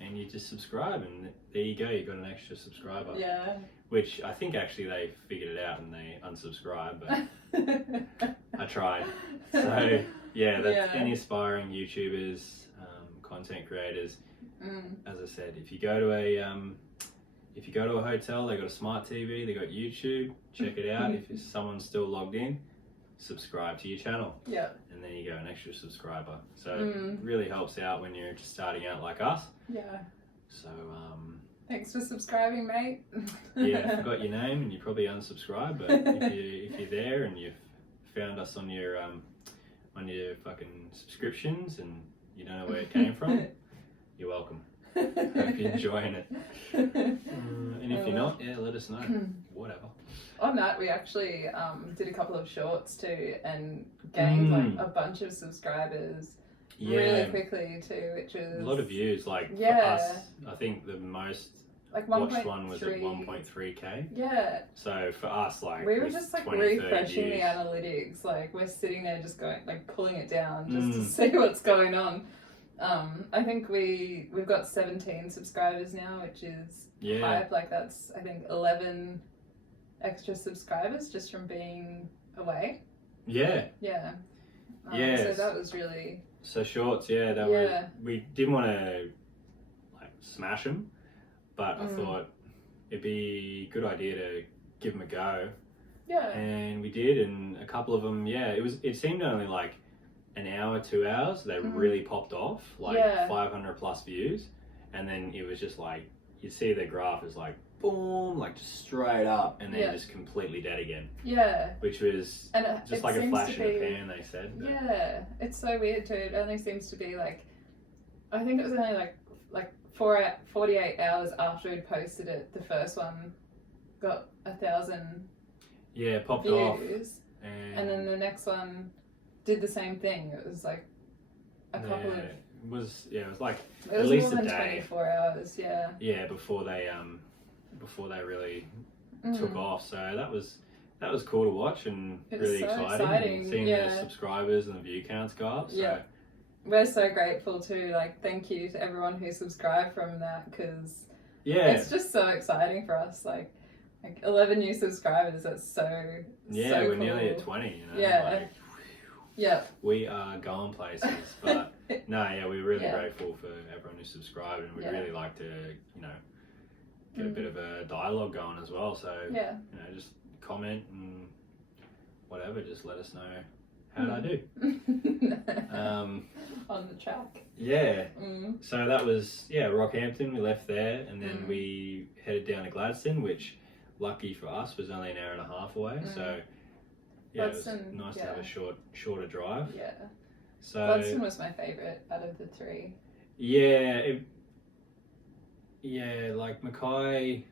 and you just subscribe, and there you go, you got an extra subscriber. Yeah. Which I think actually they figured it out and they unsubscribed, but I tried. So yeah, that's any aspiring YouTubers, content creators. As I said, if you go to a hotel, they got a smart TV, they got YouTube, check it out. If someone's still logged in, subscribe to your channel. Yeah. And then you go an extra subscriber. So it really helps out when you're just starting out like us. Yeah. So thanks for subscribing, mate. Yeah, I forgot your name and you probably unsubscribed, but if you're there and you've found us on your fucking subscriptions and you don't know where it came from, you're welcome. Hope you're enjoying it. And if you're not, yeah, let us know. Whatever. On that, we actually did a couple of shorts too and gained like a bunch of subscribers really quickly too, which was a lot of views. Like for us, I think the most watched one was at 1.3k. Yeah. So for us, like we were just like refreshing the analytics. Like we're sitting there just going like pulling it down just to see what's going on. I think we've got 17 subscribers now, which is hype. Like that's I think 11 extra subscribers just from being away. Yeah. Yeah. So that was really. So shorts, was. We didn't want to like smash them, but I thought it'd be a good idea to give them a go. Yeah. And we did, and a couple of them, it seemed only like an hour, 2 hours, they really popped off, like 500 plus views, and then it was just like, you see the graph is like, boom, like just straight up, and then just completely dead again. Yeah. Which was just like a flash in the pan, they said. But. Yeah, it's so weird too, it only seems to be like, I think it was only like 48 hours after we'd posted it, the first one got 1,000 popped views, off. And then the next one did the same thing. It was like a couple of. It was like it was at least more a than day. 24 hours. Yeah. Yeah, before they really took off. So that was cool to watch and really so exciting. Seeing the subscribers and the view counts go up. So. Yeah. We're so grateful too. Like, thank you to everyone who subscribed from that, because it's just so exciting for us. Like 11 new subscribers. That's so we're cool. nearly at 20. You know. Yeah. Yeah. We are going places, but we're really grateful for everyone who subscribed, and we'd really like to, get a bit of a dialogue going as well. So, just comment and whatever, just let us know how I do. On the track. Yeah. So that was, Rockhampton, we left there, and then we headed down to Gladstone, which, lucky for us, was only an hour and a half away, so... Yeah, it was nice to have a shorter drive. Yeah. So Gladstone was my favourite out of the three. Yeah, like Mackay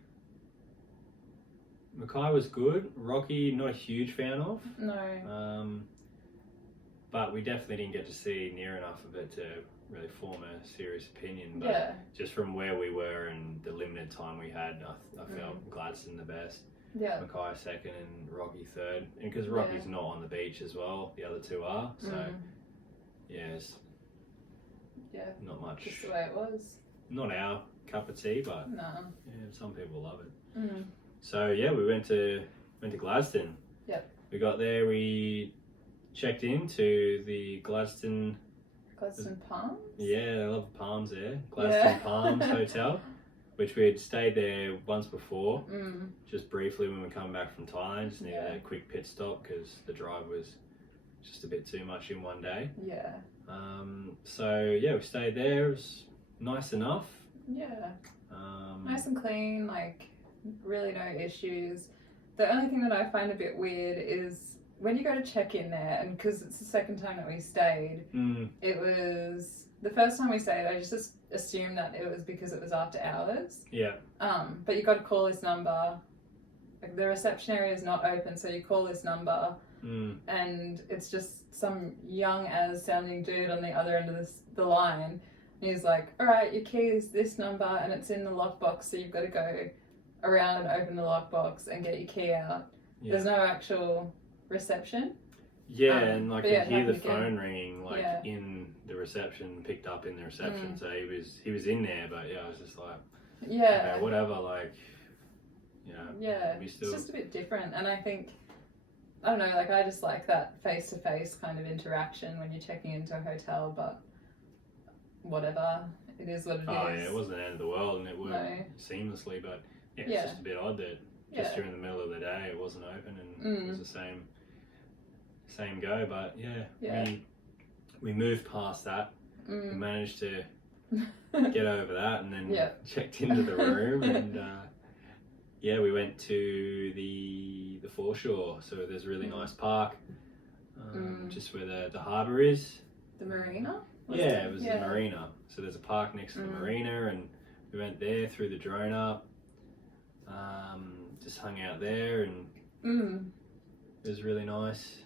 was good. Rocky, not a huge fan of. No. But we definitely didn't get to see near enough of it to really form a serious opinion. But just from where we were and the limited time we had, I felt Gladstone the best. Yeah. Mackay second and Rocky third, and because Rocky's not on the beach as well, the other two are. So it's not much. Just the way it was. Not our cup of tea, but some people love it. So we went to Gladstone. Yep. We got there. We checked into the Gladstone Palms. Yeah, I love the palms there. Gladstone Palms Hotel. Which we had stayed there once before, just briefly when we were coming back from Thailand. Just needed a quick pit stop because the drive was just a bit too much in one day. Yeah. So yeah, we stayed there. It was nice enough. Yeah. Nice and clean, like really no issues. The only thing that I find a bit weird is when you go to check in there, and because it's the second time that we stayed, it was the first time we stayed. I just assumed that it was because it was after hours. Yeah. But you got to call this number. Like the reception area is not open, so you call this number, and it's just some young as sounding dude on the other end of the line. And he's like, "All right, your key is this number, and it's in the lockbox, so you've got to go around and open the lockbox and get your key out." Yeah. There's no actual reception. Yeah, and like you hear the phone ringing like in the reception, picked up in the reception. So he was in there, but I was just like, okay, whatever, like, it's just a bit different. And I think, I don't know, like I just like that face-to-face kind of interaction when you're checking into a hotel, but whatever, it is what it is. Oh yeah, it wasn't the end of the world, and it worked seamlessly, but it's just a bit odd that just during the middle of the day it wasn't open, and it was the same go. But we moved past that. We managed to get over that, and then checked into the room, and we went to the foreshore. So there's a really nice park, just where the harbour is. The marina? It was the marina. So there's a park next to the marina, and we went there, threw the drone up, just hung out there, and it was really nice.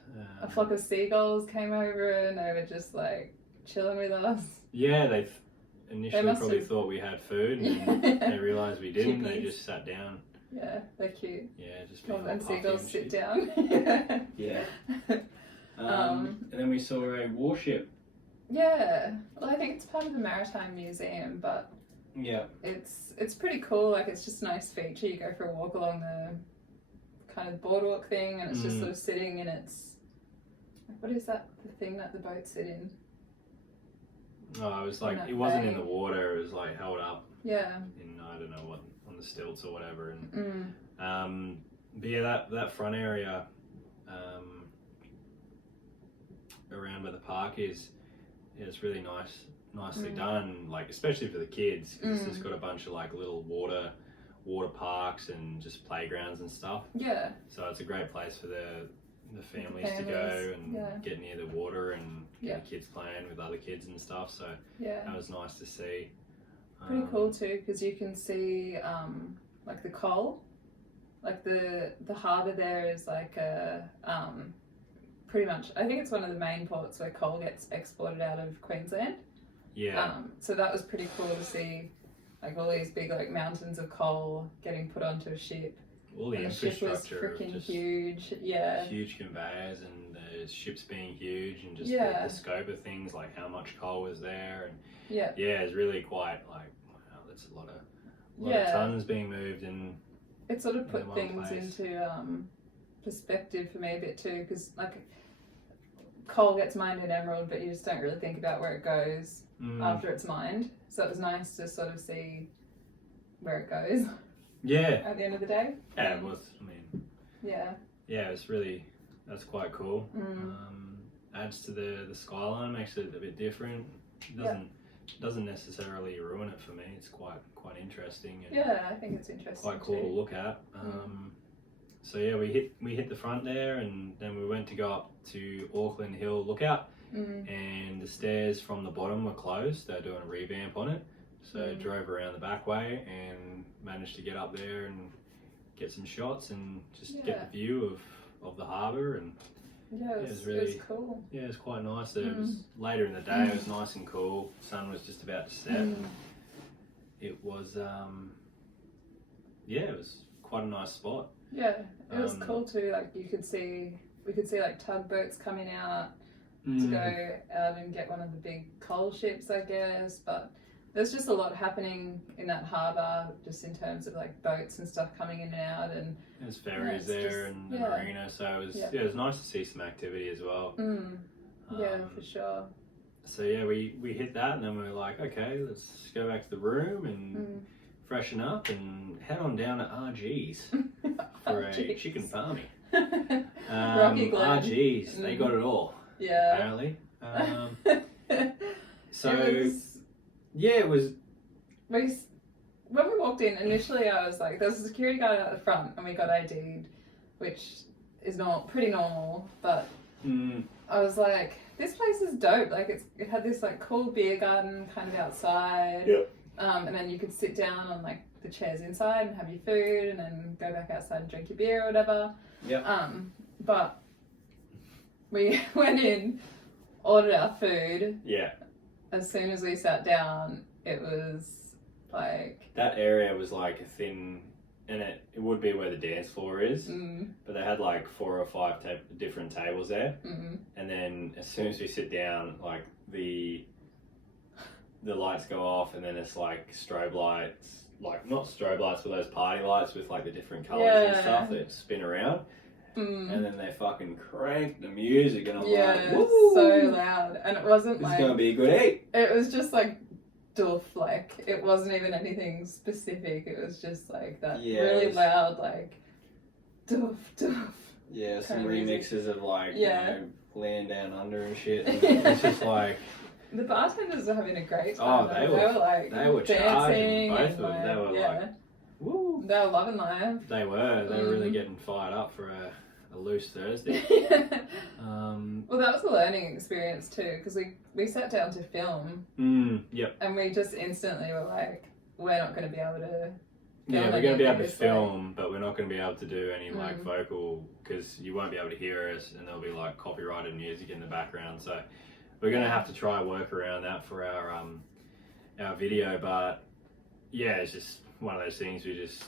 A flock of seagulls came over, and they were just like chilling with us. Yeah, they initially probably thought we had food, and they realised we didn't. They just sat down. Yeah, they're cute. Yeah, just and seagulls sit down. Yeah. And then we saw a warship. Yeah, well, I think it's part of the Maritime Museum, but it's pretty cool. Like, it's just a nice feature. You go for a walk along the kind of boardwalk thing, and it's just sort of sitting in its, what is that, the thing that the boats sit in? Oh, it was like, it wasn't in the water, it was like held up. Yeah. In, I don't know what, on the stilts or whatever. And but yeah, that front area around where the park is, it's really nicely done, like especially for the kids, because it's just got a bunch of like little water parks and just playgrounds and stuff. Yeah. So it's a great place for the families to go and get near the water and get the kids playing with other kids and stuff. So that was nice to see. Pretty cool too, because you can see like the coal, like the harbour there is like a pretty much, I think it's one of the main ports where coal gets exported out of Queensland. Yeah. So that was pretty cool to see, like all these big like mountains of coal getting put onto a ship. All the infrastructure, ship was freaking huge. Yeah. Huge conveyors, and the ships being huge, and just the scope of things, like how much coal was there, and it's really quite like, wow, that's a lot of tons being moved, and it sort of put things into perspective for me a bit too, because like coal gets mined in Emerald, but you just don't really think about where it goes after it's mined. So it was nice to sort of see where it goes. Yeah. At the end of the day. Yeah, it was. I mean. Yeah. Yeah, it's really, that's quite cool. Adds to the skyline, makes it a bit different. It doesn't necessarily ruin it for me. It's quite interesting. And I think it's interesting. Quite cool to look at. So yeah, we hit the front there, and then we went to go up to Auckland Hill Lookout, and the stairs from the bottom were closed. They're doing a revamp on it, so drove around the back way and managed to get up there and get some shots and just get the view of the harbour. And it was cool. Yeah, it was quite nice. It was later in the day. It was nice and cool. Sun was just about to set. It was it was quite a nice spot. Yeah, it was cool too. Like we could see like tugboats coming out to go out and get one of the big coal ships, I guess. But there's just a lot happening in that harbour, just in terms of like boats and stuff coming in and out, and there's ferries there and the marina. So it was it was nice to see some activity as well. For sure. So yeah, we hit that, and then we were like, okay, let's go back to the room and freshen up and head on down to RG's for a chicken farming. Rocky Glen. RG's, they got it all. Yeah. Apparently. So it was when we walked in, initially I was like, there was a security guard at the front and we got ID'd, which is not pretty normal, but I was like, this place is dope. Like it had this like cool beer garden kind of outside. Yep. And then you could sit down on like the chairs inside and have your food and then go back outside and drink your beer or whatever. Yep. But we went in, ordered our food. Yeah. As soon as we sat down, it was like... That area was like a thin... And it would be where the dance floor is. But they had like 4 or 5 different tables there. And then as soon as we sit down, like the lights go off and then it's like strobe lights. Like not strobe lights, but those party lights with like the different colours and stuff that spin around. And then they fucking crank the music and I'm like, woo! So loud. And it wasn't It's like... gonna be a good eat. It was just like doof, like it wasn't even anything specific. It was just like that really loud, like doof, doof. Yeah, some remixes of like, you know, Land Down Under and shit. And it's just like... The bartenders were having a great time. Oh, they were like they were charging, both of them. like, They were like, woo. They were loving life. They were really getting fired up for a loose Thursday. Well, that was a learning experience too, because we sat down to film. Yep. And we just instantly were like, we're not going to be able to. Yeah, we're going to be able to film, but we're not going to be able to do any like vocal, because you won't be able to hear us, and there'll be like copyrighted music in the background. So we're going to have to try and work around that for our video. But yeah, it's just one of those things we just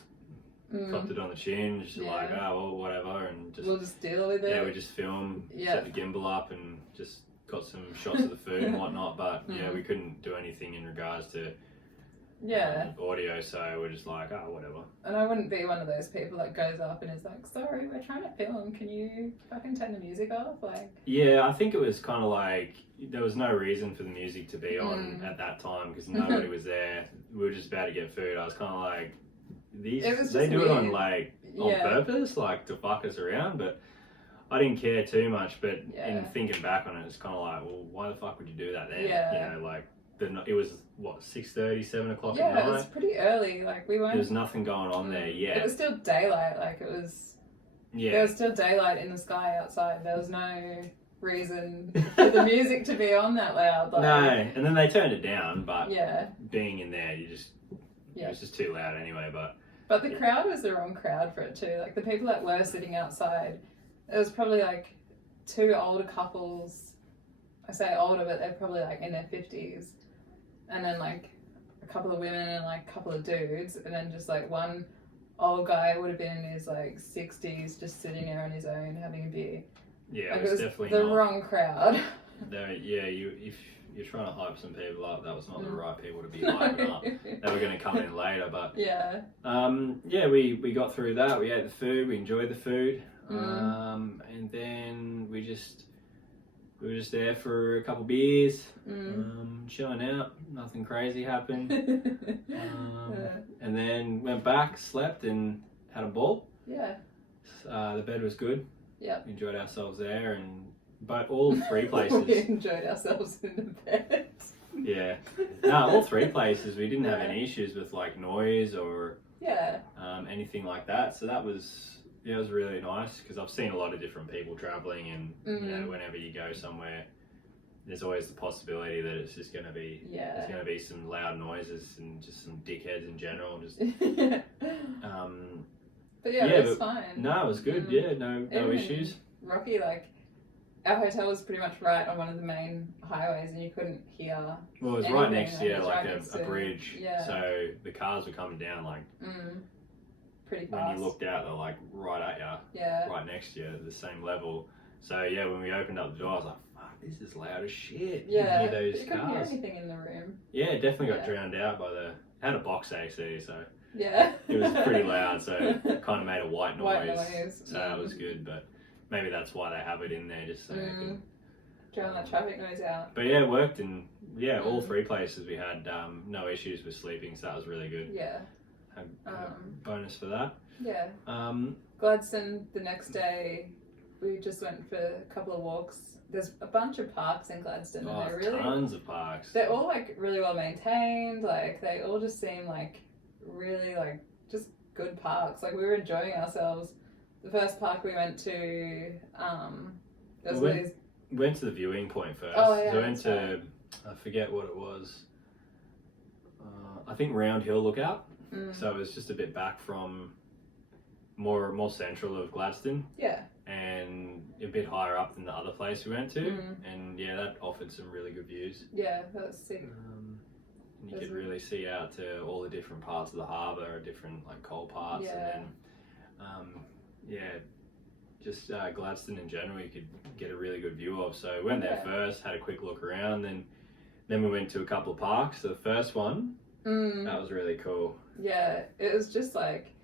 copped it on the chin, just like, oh well, whatever, and just we'll just deal with it. Yeah, we just filmed, set the gimbal up, and just got some shots of the food and whatnot. But yeah, we couldn't do anything in regards to audio, so we're just like, oh, whatever. And I wouldn't be one of those people that goes up and is like, sorry, we're trying to film, can you fucking turn the music off? Like, yeah, I think it was kind of like there was no reason for the music to be on at that time because nobody was there. We were just about to get food. I was kind of like, they do it on like on purpose, like to fuck us around, but I didn't care too much. But in thinking back on it, it's kind of like, well, why the fuck would you do that then? You know, like it was what 6:30, 7 o'clock at night. Yeah, it was pretty early. Like we weren't. There's nothing going on there yet. It was still daylight. Like it was. Yeah. There was still daylight in the sky outside. There was no reason for the music to be on that loud. Like, no, and then they turned it down. But being in there, it was just too loud anyway. But the crowd was the wrong crowd for it too. Like the people that were sitting outside, it was probably like 2 older couples. I say older, but they're probably like in their 50s. And then like a couple of women and like a couple of dudes, and then just like one old guy would have been in his like 60s, just sitting there on his own having a beer. Yeah, like, it was definitely the wrong crowd. No, yeah, if you're trying to hype some people up, that was not the right people to be hyping up. They were going to come in later, but we got through that. We ate the food, we enjoyed the food, and then we were just there for a couple beers, chilling out. Nothing crazy happened. And then went back, slept, and had a ball. Yeah. The bed was good. Yeah. Enjoyed ourselves there, but all 3 places. We enjoyed ourselves in the bed. Yeah. No, all 3 places we didn't have any issues with like noise or anything like that. So that was. Yeah, it was really nice because I've seen a lot of different people travelling, and you know, whenever you go somewhere, there's always the possibility that it's just going to be there's going to be some loud noises and just some dickheads in general. Just but it was fine. No, it was good. Yeah, no issues. Rocky, like our hotel was pretty much right on one of the main highways, and you couldn't hear. Well, it was right next to like a bridge, so the cars were coming down like. Pretty fast. When you looked out, they're like right at you, right next to you, at the same level. So yeah, when we opened up the door, I was like, "Fuck, this is loud as shit." Yeah, you hear those you couldn't hear cars. anything in the room. Yeah, it definitely got drowned out by had a box AC, so it was pretty loud. So it kind of made a white noise. So that was good, but maybe that's why they have it in there, just so they can drown that traffic noise out. But yeah, it worked, and all 3 places we had no issues with sleeping, so that was really good. Yeah. Bonus for that. Yeah. Gladstone the next day, we just went for a couple of walks. There's a bunch of parks in Gladstone, and they're really tons of parks. They're all like really well maintained. Like they all just seem like really like just good parks. Like we were enjoying ourselves. The first park we went to, we went to the viewing point first. Oh yeah, so we went to I forget what it was. I think Round Hill Lookout. So it was just a bit back from more central of Gladstone. Yeah. And a bit higher up than the other place we went to, and yeah, that offered some really good views. Yeah, that was sick. And you could really see out to all the different parts of the harbour, different like coal parts, and then just Gladstone in general, you could get a really good view of. So we went there first, had a quick look around, then we went to a couple of parks. So the first one, that was really cool. Yeah, it was just like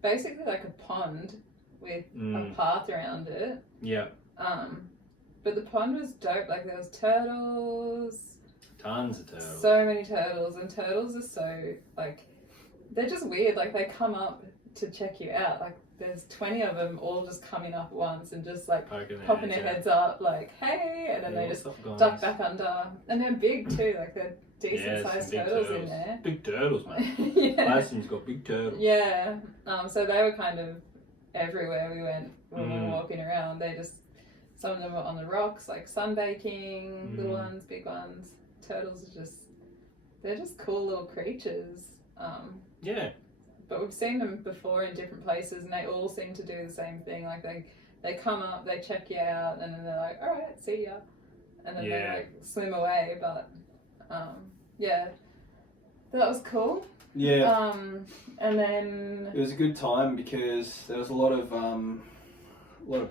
basically like a pond with a path around it. Yeah. But the pond was dope. Like there was turtles. Tons of turtles. So many turtles, and turtles are so like they're just weird. Like they come up to check you out. Like there's 20 of them all just coming up at once and just like popping their heads up, like hey, and then they just duck back under. And they're big too. Like they're decent sized turtles in there. Big turtles, man. Gladstone's got big turtles. Yeah. So they were kind of everywhere we went when we were walking around. They just, some of them were on the rocks, like sunbaking, little ones, big ones. Turtles are just, they're just cool little creatures. Yeah. But we've seen them before in different places, and they all seem to do the same thing. Like they come up, they check you out, and then they're like, all right, see ya. And then they like swim away. But yeah, that was cool. Yeah. And then it was a good time because there was a lot of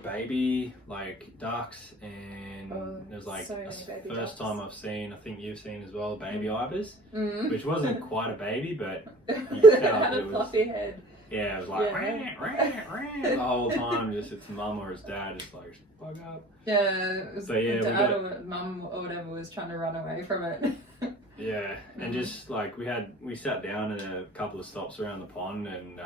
baby like ducks, and there's like so first time I've seen, I think you've seen as well, baby ibis, which wasn't quite a baby, but you could tell had a fluffy head. Yeah, it was like the whole time, just its mum or its dad just like bug up. Yeah, it was the dad or mum or whatever was trying to run away from it. Yeah, and just like we sat down in a couple of stops around the pond, and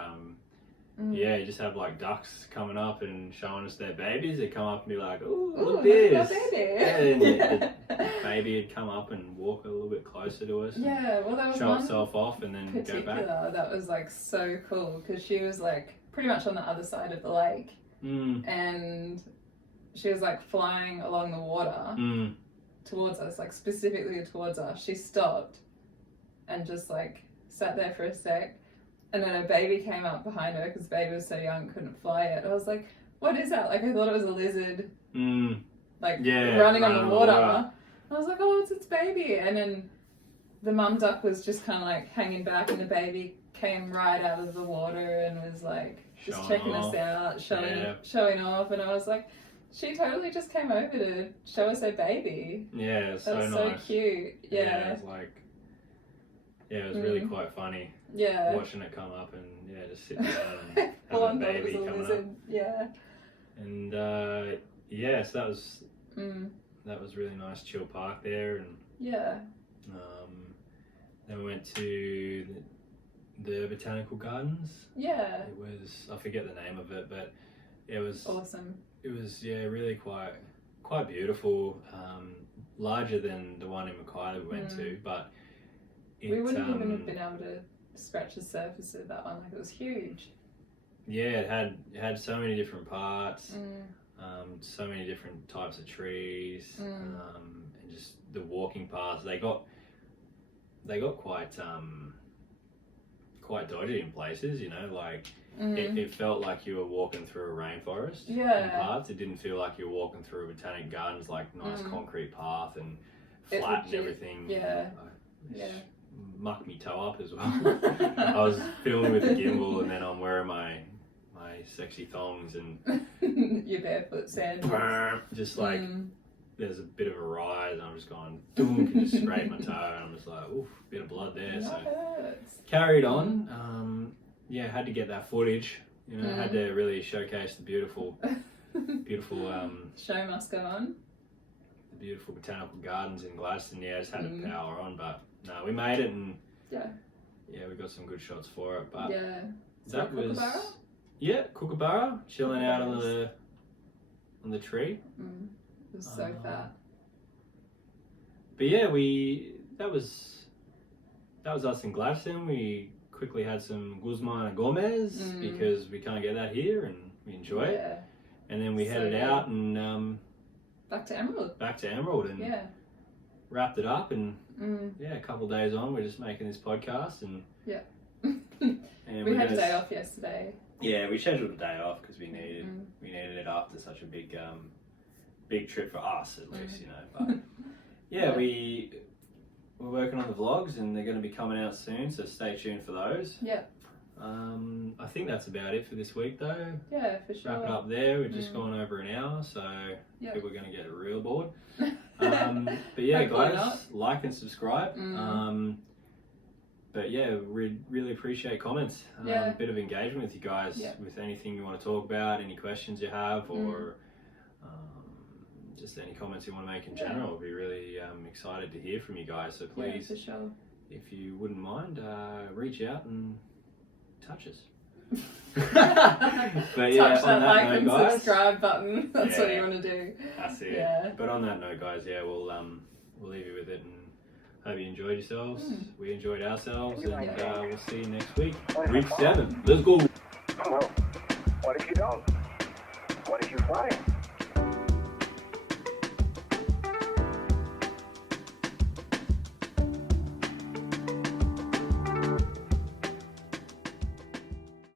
you just have like ducks coming up and showing us their babies. They come up and be like, "Ooh, look this!" And the baby would come up and walk a little bit closer to us. Yeah, well, that was show itself off and then go back. That was like so cool because she was like pretty much on the other side of the lake, and she was like flying along the water. Towards us, like specifically towards us. She stopped and just like sat there for a sec, and then a baby came up behind her because the baby was so young, couldn't fly yet. I was like, what is that? Like I thought it was a lizard running on the water. I was like, oh, it's its baby. And then the mum duck was just kind of like hanging back, and the baby came right out of the water and was like just checking us out, showing off. And I was like, she totally just came over to show us her baby. Yeah, it was so nice. So cute. Yeah. It was like, it was really quite funny. Yeah. Watching it come up and just sit down and have a baby come up. Yeah. And so that was really nice, chill park there, and then we went to the Botanical Gardens. Yeah. It was, I forget the name of it, but it was awesome. It was really quite beautiful, larger than the one in Mackay that we went to, but we wouldn't even have been able to scratch the surface of that one. Like it was huge. Yeah, it had so many different parts, so many different types of trees, and just the walking paths. They got quite dodgy in places, like. It felt like you were walking through a rainforest in parts. It didn't feel like you were walking through a Botanic Gardens, like nice concrete path and flat and everything. Mucked me toe up as well. I was filming with a gimbal, and then I'm wearing my sexy thongs and your barefoot sandals. Just like there's a bit of a rise, and I'm just going doom, can just scrape my toe, and I'm just like, oof, bit of blood there. So carried on. Had to get that footage. Had to really showcase the beautiful show must go on. The beautiful Botanical Gardens in Gladstone. I just had to power on, but no, we made it, and we got some good shots for it. But that was Kookaburra, chilling out on the tree. It was so fat. But yeah, that was us in Gladstone. We quickly had some Guzman and Gomez because we can't get that here, and we enjoy it. And then we headed out and back to Emerald, and wrapped it up. And a couple of days on, we're just making this podcast, and and we had a day off yesterday. Yeah, we scheduled a day off because we needed it after such a big trip for us, at least, you know. But we're working on the vlogs, and they're going to be coming out soon, so stay tuned for those. Yeah. I think that's about it for this week, though. Yeah, for sure. Wrap it up there. We're just going over an hour, so people are going to get real bored. But yeah, guys, like and subscribe. But yeah, we really appreciate comments. A bit of engagement with you guys with anything you want to talk about, any questions you have, or just any comments you want to make in general. We'll be really excited to hear from you guys. So please, for sure. if you wouldn't mind, reach out and touch us. But touch that like and guys, subscribe button. That's what you want to do. That's it. Yeah. But on that note, guys, we'll leave you with it, and hope you enjoyed yourselves. We enjoyed ourselves, and we'll see you next week. Week 7. Let's go.